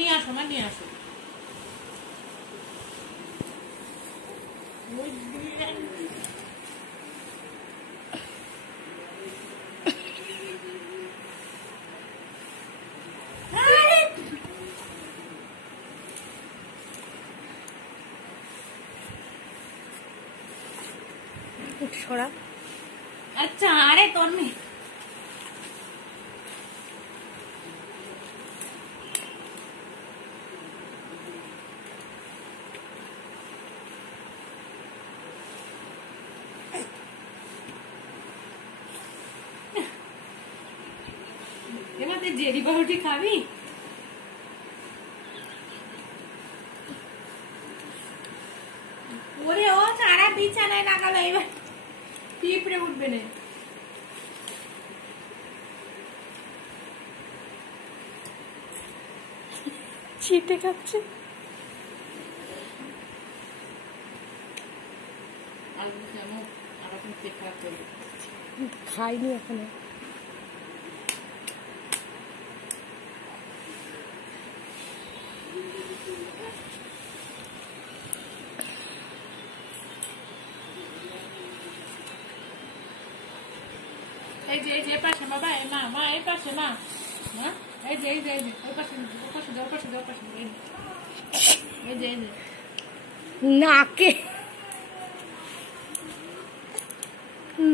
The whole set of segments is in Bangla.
নিয়ে আসো, মা নিয়ে আসো। সরা। আচ্ছা, আরে তোর মেয়ে এবার তুই জেরি বারোটি খাবি? ওরে ও সারা বিছানায় লাগালো, এবার পিঁপড়ে উঠবে না। চিটে খাচ্ছে। খাইনি এখনো। এই যে পাশে বাবা, মা মা এই পাশে, মা মা এই যে ওই পাশে, ওই পাশে দাও, পাশে দাও, পাশে এই যে নাকে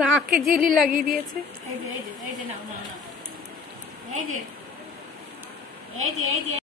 নাকে জেলি লাগিয়ে দিয়েছে। এই যে নাও, না এই যে